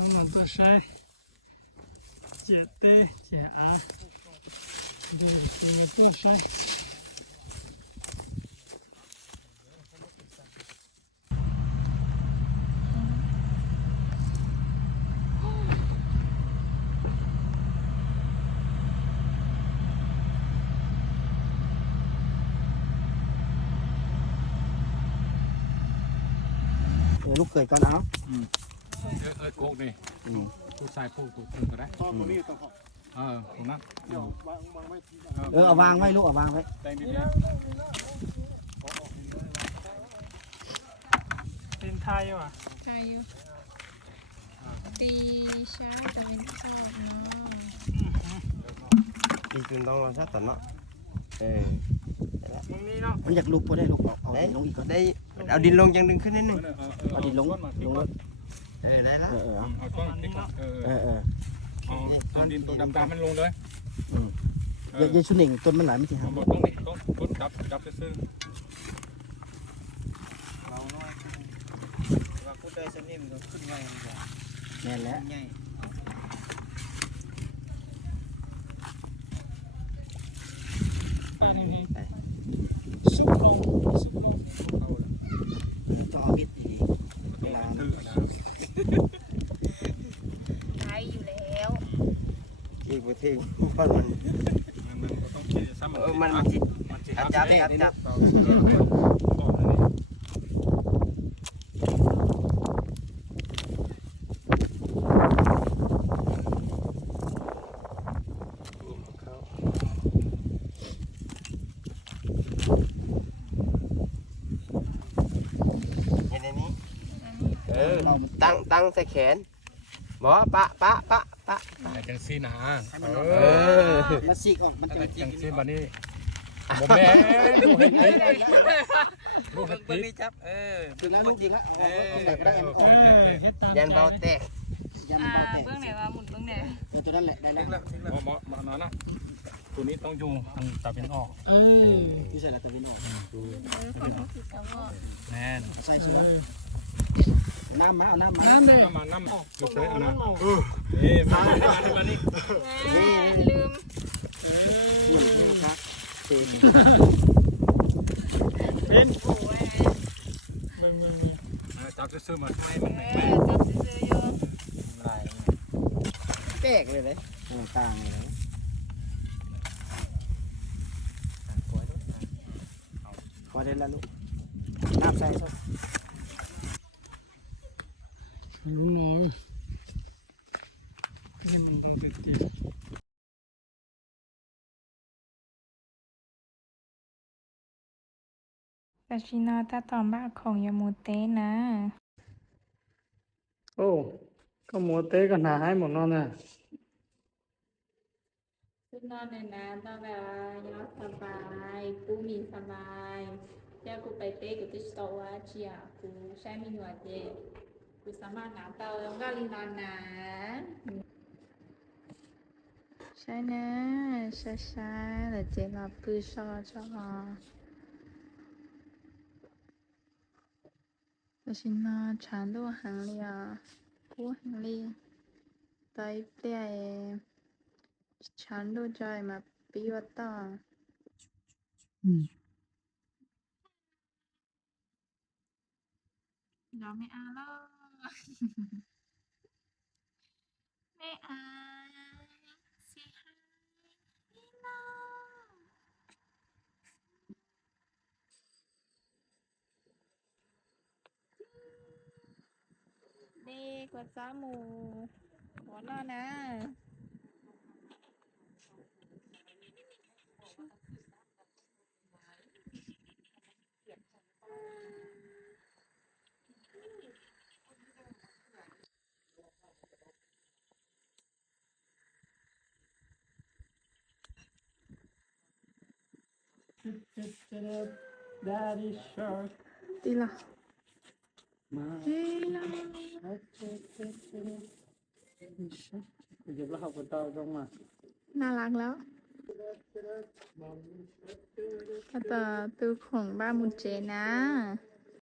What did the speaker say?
我们做晒，解带解啊，就是做晒。ลูกเกิดก่อนเอาโกกดิผู้ชายผู้ถูกตึงก็ได้ตรงนี้ต้องตรงนั้นเอาวางไว้ลูกเอาวางไว้เป็นไทยว่ะไทยอยู่ตีช้าจะเป็นข้าวเนาะดีจนต้องเราชัดตัดเนาะตรงนี้เนาะมันอยากลุกพอได้ลูกเอาดินลงอีกก่อนได้เอาดินลงยังดึงขึ้นนิดนึงเอาดินลงรถได้แล้วเอาต้นนี้ก่อนเอาดินตัวดำๆมันลงเลยอย่าชุนเองต้นมันหลายไม่ใช่ครับต้นนี้ต้นดับซื่อเราน้อยว่ากูได้สนิมก็ขึ้นไวมันจะแน่นแล้วใหญ่สุกลงต้องเอาวิทย์ดีๆต้องตื้อนะไทยอยู่แล้ว อีกประเทศมันต้องคิดซ้ำมันจับตั้งใส่แขนบอกปะจังซี่นะมาซีกออกมันจะจังซี่บัดนี้บ่แม่ดูเห็นดูเห็นนี่จับถึงแล้วลูกยิงละยันเบาแตกเบื้องไหนวะหมุนเบื้องไหนตัวนั้นแหละได้แล้วมานะตัวนี้ต้องอยู่ทางตะวันออกที่ใส่ตะวันออกคนต้องติดกับว่าแน่นใส่เสื้อน้ำมาเอาน้ำมาน้ำอยู่เฉยๆนะมานี่ลืมนี่ครับเป็นโอ้ยมึงจับซื้อมาให้มันจับซื้ออยู่แตกเลยเลยต่างเลยพอได้แล้วลูกน้ำใส่ซะลุงน้อยนี่มันต้องเป็นเจ็บแต่ชิโนตาตอมบ้าของยามูเตนะโอ้ก็หมดเต้กันหาให้หมดนอนน่ะชุดนอนเลยนะต้องแบบยอดสบายกูมีสบายเจ้ากูไปเต้กูติดโตวะเชียกูใช้มีหนวดเจกูสามารถน้ำเตาแล้วก็ลีนอนนะใช่นะใช่แต่เจ๊มาปื้อชอบแต่ฉันน่ะฉัน都很累啊กู很累在这ฉัน都在มาปีวัตตาเราไม่เอาแล้วไม่เอาสิฮะนี่น้องเด็กกว่าจ้าหมูหัวนอนนะตีละเดี๋ยวเราเอาไปต่อตรงมาน่ารักแล้วก็ต่อตัวของบ้านมุนเจนะ